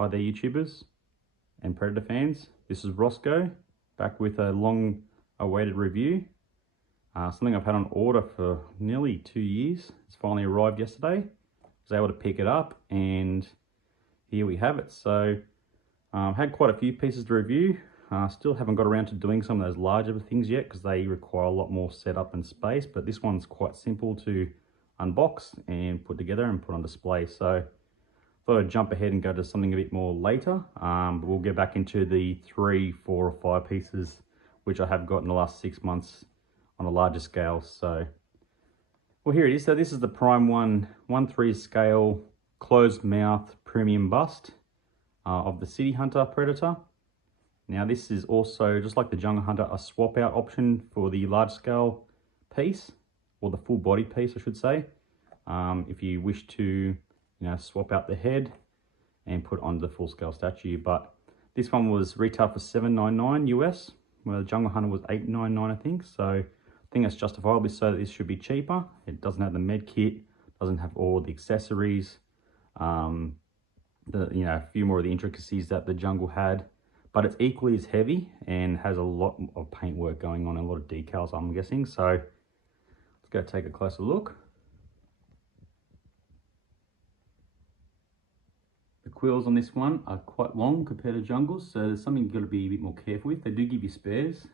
Hi there YouTubers and Predator fans. This is Roscoe, back with a long awaited review. Something I've had on order for nearly 2 years. It's finally arrived yesterday. I was able to pick it up and here we have it. So had quite a few pieces to review. Still haven't got around to doing some of those larger things yet because they require a lot more setup and space, but this one's quite simple to unbox and put together and put on display. So thought I'd jump ahead and go to something a bit more later, but we'll get back into the 3, 4 or 5 pieces which I have got in the last 6 months on a larger scale. So well, here it is. So this is the Prime 1/3 scale closed mouth premium bust of the City Hunter Predator. Now this is also, just like the Jungle Hunter, a swap out option for the large scale piece, or the full body piece I should say, if you wish to swap out the head and put on the full scale statue. But this one was retail for $7.99 US, where the Jungle Hunter was $8.99 I think. So I think that's justifiably so that this should be cheaper. It doesn't have the med kit, doesn't have all the accessories, a few more of the intricacies that the Jungle had, but it's equally as heavy and has a lot of paintwork going on and a lot of decals, I'm guessing. So let's go take a closer look. The quills on this one are quite long compared to Jungle's, so there's something you've got to be a bit more careful with. They do give you spares.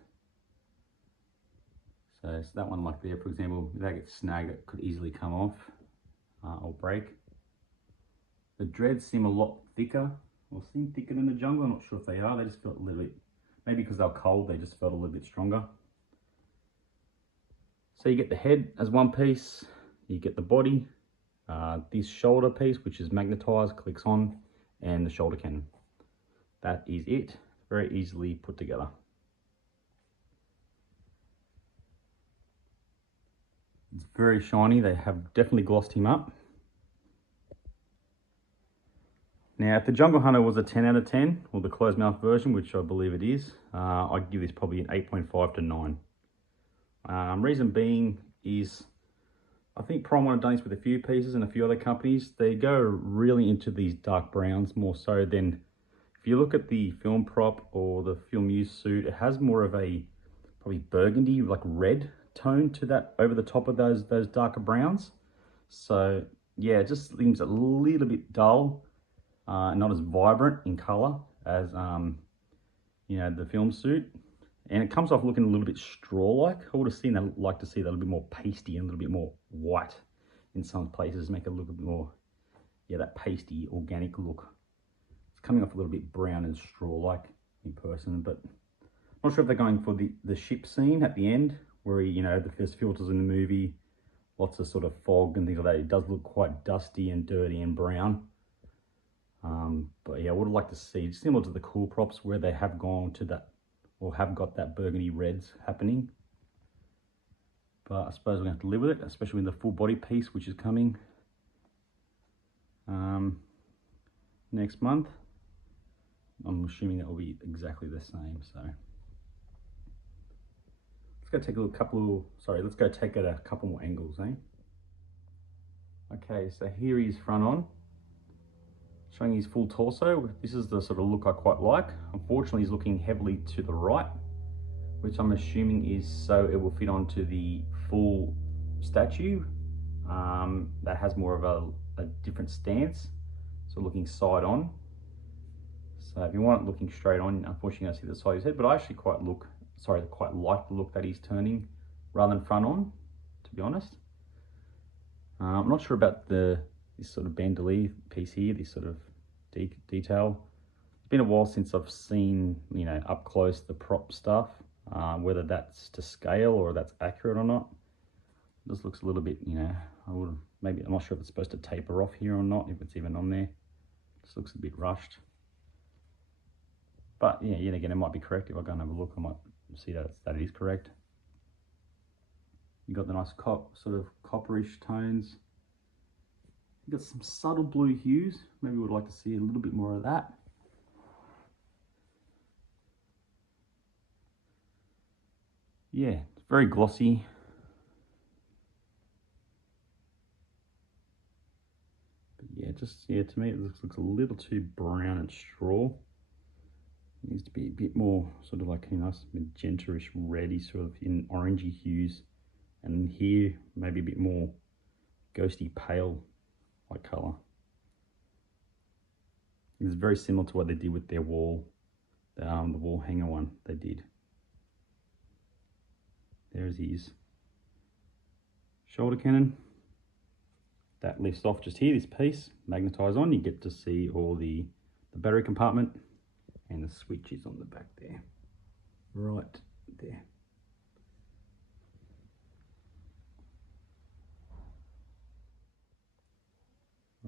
So it's that one like there, for example, if that gets snagged, it could easily come off or break. The dreads seem a lot thicker, or seem thicker than the Jungle. I'm not sure if they are. They just felt a little bit, maybe because they're cold, they just felt a little bit stronger. So you get the head as one piece, you get the body, this shoulder piece which is magnetized, clicks on, and the shoulder cannon. That is it. Very easily put together. It's very shiny. They have definitely glossed him up. Now, if the Jungle Hunter was a 10 out of 10, or the closed mouth version, which I believe it is, I'd give this probably an 8.5 to 9. Reason being is, I think Prime have done this with a few pieces and a few other companies. They go really into these dark browns more so than, if you look at the film prop or the film used suit, it has more of a probably burgundy, like red tone to that over the top of those darker browns. So yeah, it just seems a little bit dull, not as vibrant in color as the film suit. And it comes off looking a little bit straw-like. I would have liked to see that a little bit more pasty and a little bit more white in some places, make it look a bit more, that pasty, organic look. It's coming off a little bit brown and straw-like in person, but I'm not sure if they're going for the ship scene at the end, where there's filters in the movie, lots of sort of fog and things like that. It does look quite dusty and dirty and brown. But yeah, I would have liked to see, similar to the cool props, where they have gone to that, or have got that burgundy reds happening. But I suppose we're going to have to live with it, especially with the full body piece, which is coming next month. I'm assuming that will be exactly the same. So let's go take let's go take it a couple more angles, eh? Okay, so here he's front on, showing his full torso. This is the sort of look I quite like. Unfortunately, he's looking heavily to the right, which I'm assuming is so it will fit onto the full statue that has more of a different stance, so looking side on. So if you want it looking straight on, unfortunately you don't see the side of his head, but I actually quite like the look that he's turning rather than front on, to be honest. I'm not sure about this sort of bandolier piece here, this sort of detail. It's been a while since I've seen, up close the prop stuff, whether that's to scale or that's accurate or not. This looks a little bit, I'm not sure if it's supposed to taper off here or not, if it's even on there. This looks a bit rushed. But yeah, yet again, it might be correct. If I go and have a look, I might see that it is correct. You've got the nice sort of copperish tones. You've got some subtle blue hues. Maybe we'd like to see a little bit more of that. Yeah, it's very glossy. But Yeah, to me it looks a little too brown and straw. It needs to be a bit more sort of like, nice magenta-ish reddy, sort of in orangey hues. And here, maybe a bit more ghosty pale like colour. It's very similar to what they did with their wall, the wall hanger one they did. There's his shoulder cannon. That lifts off just here, this piece, magnetised on. You get to see all the battery compartment and the switches on the back there. Right there.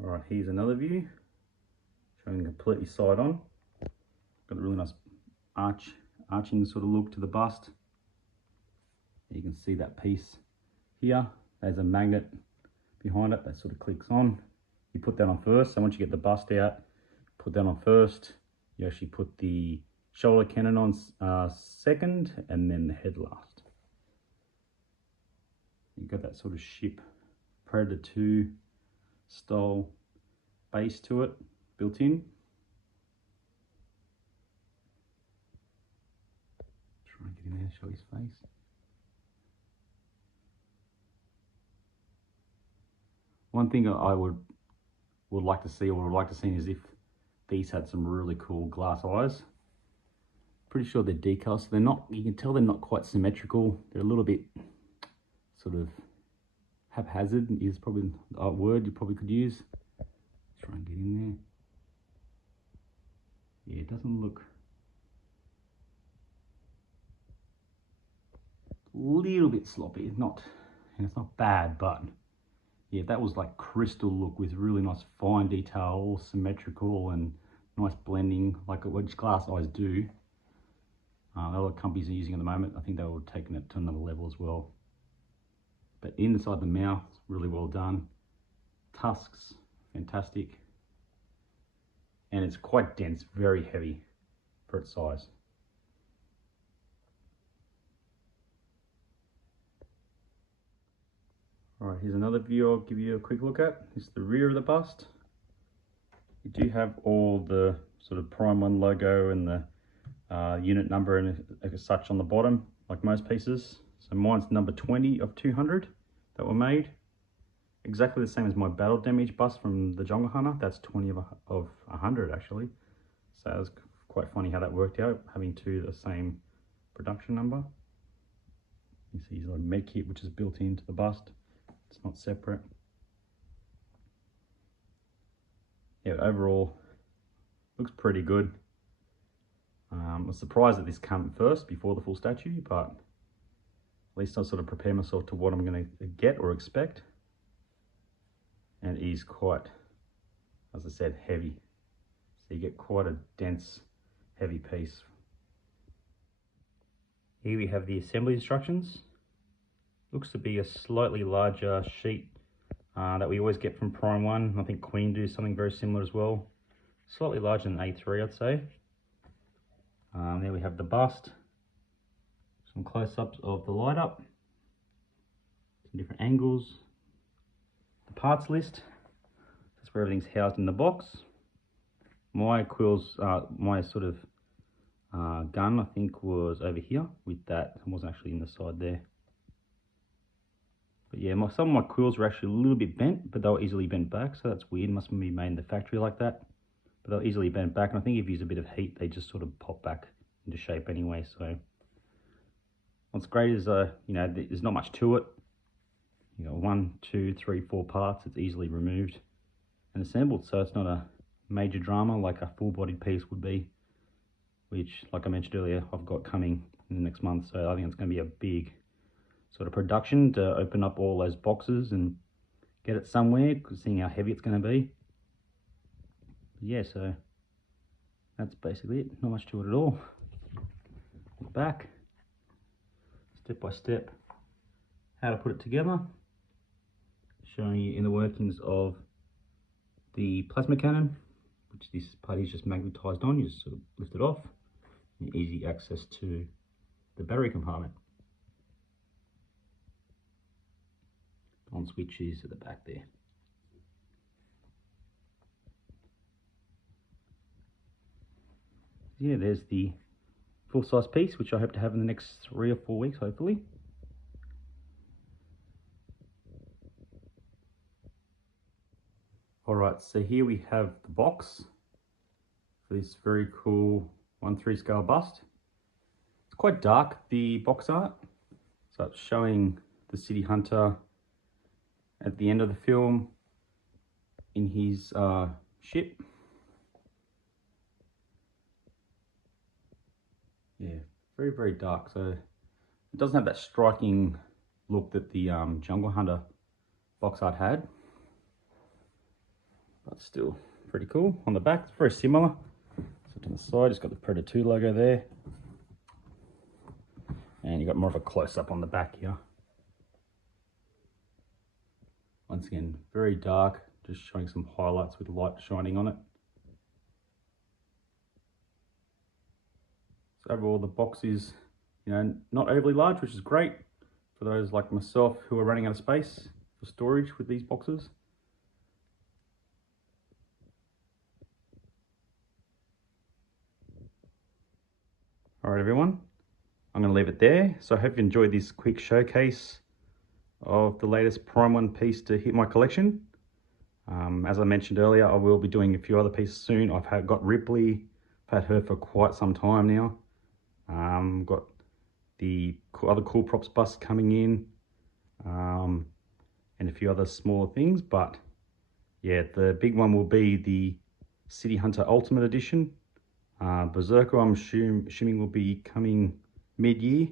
Alright, here's another view, showing completely side on. Got a really nice arching sort of look to the bust. You can see that piece here. There's a magnet behind it that sort of clicks on. You put that on first, so once you get the bust out, put that on first. You actually put the shoulder cannon on second, and then the head last. You've got that sort of ship Predator 2 style base to it, built in. Try and get in there, show his face. One thing I would like to see, or would like to see, is if these had some really cool glass eyes. Pretty sure they're decals, so they're not, you can tell they're not quite symmetrical. They're a little bit sort of haphazard, is probably a word you probably could use. Let's try and get in there. Yeah, it doesn't look, a little bit sloppy. It's not, and it's not bad, but yeah, that was like crystal look with really nice fine detail, all symmetrical and nice blending, like what glass eyes do. A lot of companies are using at the moment. I think they were taking it to another level as well. But inside the mouth, really well done. Tusks, fantastic. And it's quite dense, very heavy for its size. All right, here's another view I'll give you a quick look at. This is the rear of the bust. You do have all the sort of Prime 1 logo and the unit number and as such on the bottom, like most pieces. So mine's number 20 of 200 that were made. Exactly the same as my battle damage bust from the Jungle Hunter. That's 20 of 100 actually. So it was quite funny how that worked out, having two the same production number. You see his little med kit, which is built into the bust. It's not separate. Yeah, overall looks pretty good. I was surprised that this came first before the full statue, but at least I sort of prepare myself to what I'm going to get or expect. And it is quite, as I said, heavy. So you get quite a dense, heavy piece. Here we have the assembly instructions. Looks to be a slightly larger sheet that we always get from Prime 1. I think Queen do something very similar as well. Slightly larger than A3, I'd say. There we have the bust. Some close-ups of the light up. Some different angles. The parts list. That's where everything's housed in the box. My quills, my sort of gun, I think, was over here with that. It wasn't actually in the side there. But yeah, some of my quills were actually a little bit bent, but they were easily bent back, so that's weird. Must be made in the factory like that. But they were easily bent back, and I think if you use a bit of heat, they just sort of pop back into shape anyway. So what's great is, you know, there's not much to it. You know, 1, 2, 3, 4 parts. It's easily removed and assembled, so it's not a major drama like a full-bodied piece would be, which, like I mentioned earlier, I've got coming in the next month. So I think it's going to be a big sort of production to open up all those boxes and get it somewhere, seeing how heavy it's going to be. But yeah, so that's basically it. Not much to it at all. Back, step by step, how to put it together. Showing you in the workings of the plasma cannon, which this part is just magnetized on. You just sort of lift it off, and easy access to the battery compartment. On switches at the back there. Yeah, there's the full-size piece, which I hope to have in the next 3 or 4 weeks, hopefully. Alright, so here we have the box for this very cool 1/3 scale bust. It's quite dark, the box art. So it's showing the City Hunter at the end of the film in his ship. Yeah, very, very dark. So it doesn't have that striking look that the Jungle Hunter box art had. But still pretty cool. On the back, it's very similar. So to the side, it's got the Predator 2 logo there. And you got more of a close-up on the back here. Once again, very dark, just showing some highlights with light shining on it. So overall, the box is, you know, not overly large, which is great for those like myself who are running out of space for storage with these boxes. All right, everyone, I'm going to leave it there. So I hope you enjoyed this quick showcase of the latest Prime One piece to hit my collection. As I mentioned earlier, I will be doing a few other pieces soon. I've got Ripley, I've had her for quite some time now. Got the other Cool Props busts coming in, and a few other smaller things, but yeah, the big one will be the City Hunter Ultimate Edition. Berserker, I'm assuming will be coming mid-year,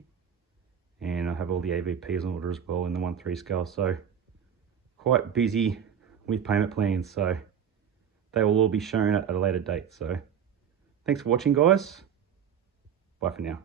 and I have all the AVPs on order as well in the 1/3 scale, so quite busy with payment plans, so they will all be shown at a later date. So thanks for watching, guys. Bye for now.